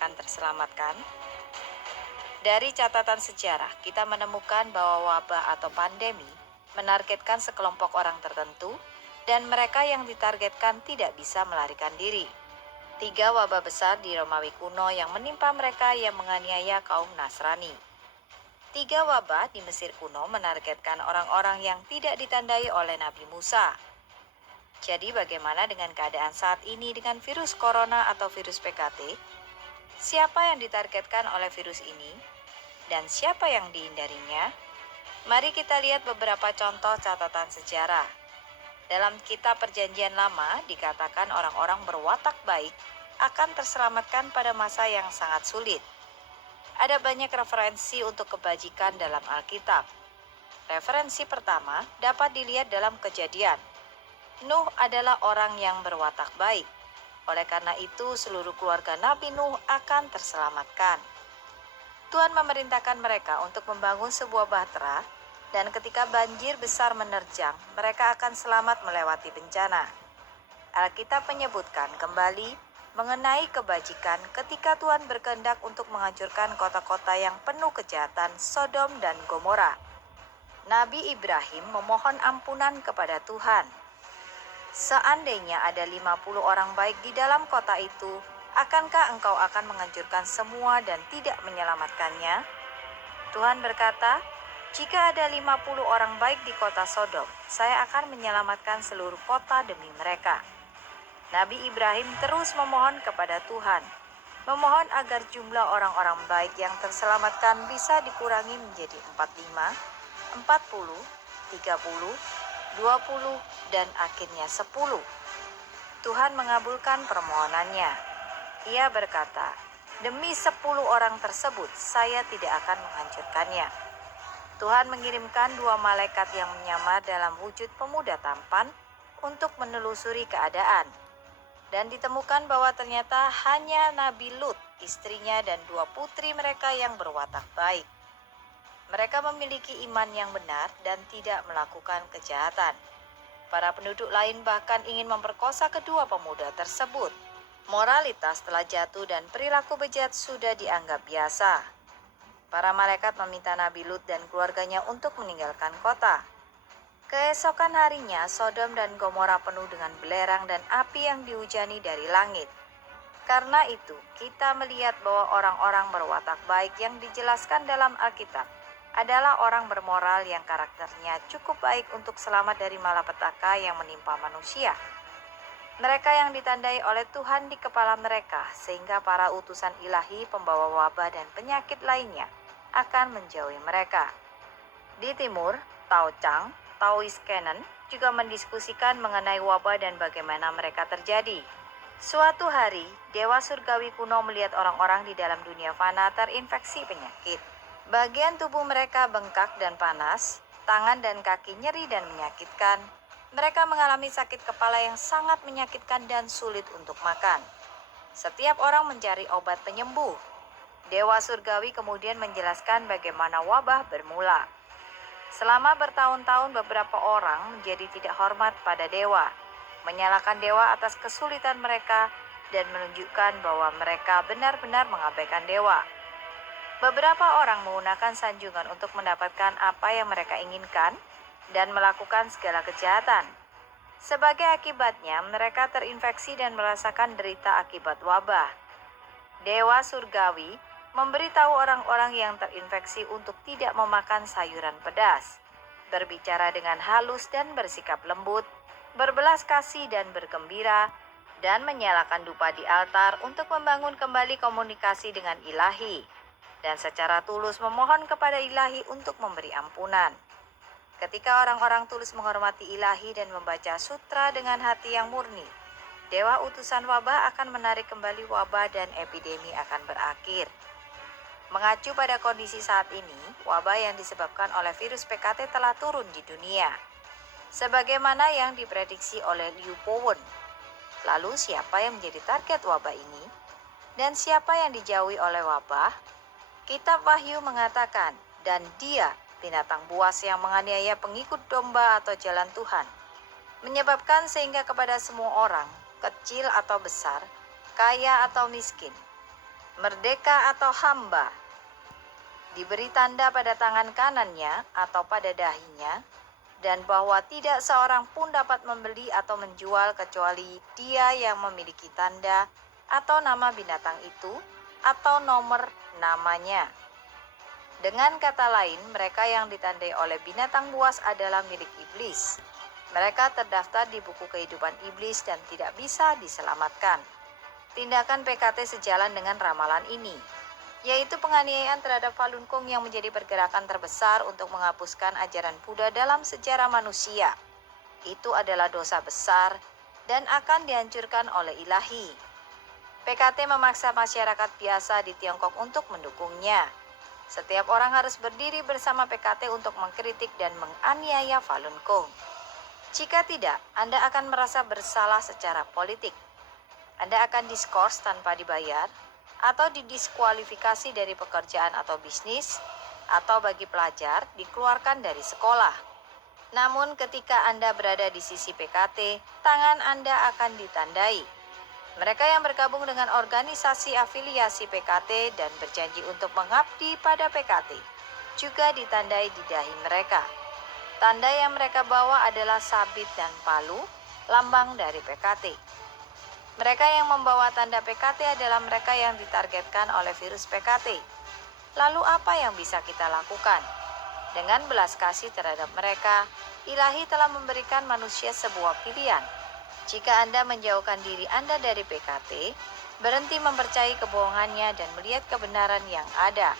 akan terselamatkan? Dari catatan sejarah, kita menemukan bahwa wabah atau pandemi menargetkan sekelompok orang tertentu dan mereka yang ditargetkan tidak bisa melarikan diri. 3 wabah besar di Romawi kuno yang menimpa mereka yang menganiaya kaum Nasrani. 3 wabah di Mesir kuno menargetkan orang-orang yang tidak ditandai oleh Nabi Musa. Jadi bagaimana dengan keadaan saat ini dengan virus corona atau virus PKT? Siapa yang ditargetkan oleh virus ini? Dan siapa yang dihindarinya? Mari kita lihat beberapa contoh catatan sejarah. Dalam kitab Perjanjian Lama dikatakan orang-orang berwatak baik akan terselamatkan pada masa yang sangat sulit. Ada banyak referensi untuk kebajikan dalam Alkitab. Referensi pertama dapat dilihat dalam Kejadian. Nuh adalah orang yang berwatak baik. Oleh karena itu, seluruh keluarga Nabi Nuh akan terselamatkan. Tuhan memerintahkan mereka untuk membangun sebuah bahtera, dan ketika banjir besar menerjang, mereka akan selamat melewati bencana. Alkitab menyebutkan kembali mengenai kebajikan ketika Tuhan berkehendak untuk menghancurkan kota-kota yang penuh kejahatan, Sodom dan Gomora. Nabi Ibrahim memohon ampunan kepada Tuhan. Seandainya ada 50 orang baik di dalam kota itu, akankah engkau akan menghancurkan semua dan tidak menyelamatkannya? Tuhan berkata, jika ada 50 orang baik di kota Sodom, saya akan menyelamatkan seluruh kota demi mereka. Nabi Ibrahim terus memohon kepada Tuhan, memohon agar jumlah orang-orang baik yang terselamatkan bisa dikurangi menjadi 45, 40, 30, 20, dan akhirnya 10. Tuhan mengabulkan permohonannya. Ia berkata, demi 10 orang tersebut saya tidak akan menghancurkannya. Tuhan mengirimkan 2 malaikat yang menyamar dalam wujud pemuda tampan untuk menelusuri keadaan. Dan ditemukan bahwa ternyata hanya Nabi Lut, istrinya dan 2 putri mereka yang berwatak baik. Mereka memiliki iman yang benar dan tidak melakukan kejahatan. Para penduduk lain bahkan ingin memperkosa kedua pemuda tersebut. Moralitas telah jatuh dan perilaku bejat sudah dianggap biasa. Para malaikat meminta Nabi Lut dan keluarganya untuk meninggalkan kota. Keesokan harinya, Sodom dan Gomora penuh dengan belerang dan api yang dihujani dari langit. Karena itu, kita melihat bahwa orang-orang berwatak baik yang dijelaskan dalam Alkitab adalah orang bermoral yang karakternya cukup baik untuk selamat dari malapetaka yang menimpa manusia. Mereka yang ditandai oleh Tuhan di kepala mereka, sehingga para utusan ilahi pembawa wabah dan penyakit lainnya akan menjauhi mereka. Di timur, Tao Chang, Taoist Canon juga mendiskusikan mengenai wabah dan bagaimana mereka terjadi. Suatu hari, dewa surgawi kuno melihat orang-orang di dalam dunia fana terinfeksi penyakit. Bagian tubuh mereka bengkak dan panas, tangan dan kaki nyeri dan menyakitkan. Mereka mengalami sakit kepala yang sangat menyakitkan dan sulit untuk makan. Setiap orang mencari obat penyembuh. Dewa surgawi kemudian menjelaskan bagaimana wabah bermula. Selama bertahun-tahun beberapa orang menjadi tidak hormat pada dewa, menyalahkan dewa atas kesulitan mereka dan menunjukkan bahwa mereka benar-benar mengabaikan dewa. Beberapa orang menggunakan sanjungan untuk mendapatkan apa yang mereka inginkan dan melakukan segala kejahatan. Sebagai akibatnya, mereka terinfeksi dan merasakan derita akibat wabah. Dewa surgawi memberitahu orang-orang yang terinfeksi untuk tidak memakan sayuran pedas, berbicara dengan halus dan bersikap lembut, berbelas kasih dan bergembira, dan menyalakan dupa di altar untuk membangun kembali komunikasi dengan ilahi, dan secara tulus memohon kepada ilahi untuk memberi ampunan. Ketika orang-orang tulus menghormati ilahi dan membaca sutra dengan hati yang murni, dewa utusan wabah akan menarik kembali wabah dan epidemi akan berakhir. Mengacu pada kondisi saat ini, wabah yang disebabkan oleh virus PKT telah turun di dunia, sebagaimana yang diprediksi oleh Liu Powon. Lalu siapa yang menjadi target wabah ini? Dan siapa yang dijauhi oleh wabah? Kitab Wahyu mengatakan, dan dia, binatang buas yang menganiaya pengikut domba atau jalan Tuhan, menyebabkan sehingga kepada semua orang, kecil atau besar, kaya atau miskin, merdeka atau hamba. Diberi tanda pada tangan kanannya atau pada dahinya, dan bahwa tidak seorang pun dapat membeli atau menjual kecuali dia yang memiliki tanda atau nama binatang itu atau nomor namanya. Dengan kata lain, mereka yang ditandai oleh binatang buas adalah milik iblis. Mereka terdaftar di buku kehidupan iblis dan tidak bisa diselamatkan. Tindakan PKT sejalan dengan ramalan ini, yaitu penganiayaan terhadap Falun Gong yang menjadi pergerakan terbesar untuk menghapuskan ajaran Buddha dalam sejarah manusia. Itu adalah dosa besar dan akan dihancurkan oleh Ilahi. PKT memaksa masyarakat biasa di Tiongkok untuk mendukungnya. Setiap orang harus berdiri bersama PKT untuk mengkritik dan menganiaya Falun Gong. Jika tidak, Anda akan merasa bersalah secara politik. Anda akan diskors tanpa dibayar, atau didiskualifikasi dari pekerjaan atau bisnis, atau bagi pelajar dikeluarkan dari sekolah. Namun ketika Anda berada di sisi PKT, tangan Anda akan ditandai. Mereka yang bergabung dengan organisasi afiliasi PKT dan berjanji untuk mengabdi pada PKT juga ditandai di dahi mereka. Tanda yang mereka bawa adalah sabit dan palu, lambang dari PKT. Mereka yang membawa tanda PKT adalah mereka yang ditargetkan oleh virus PKT. Lalu apa yang bisa kita lakukan? Dengan belas kasih terhadap mereka, Ilahi telah memberikan manusia sebuah pilihan. Jika Anda menjauhkan diri Anda dari PKT, berhenti mempercayai kebohongannya dan melihat kebenaran yang ada,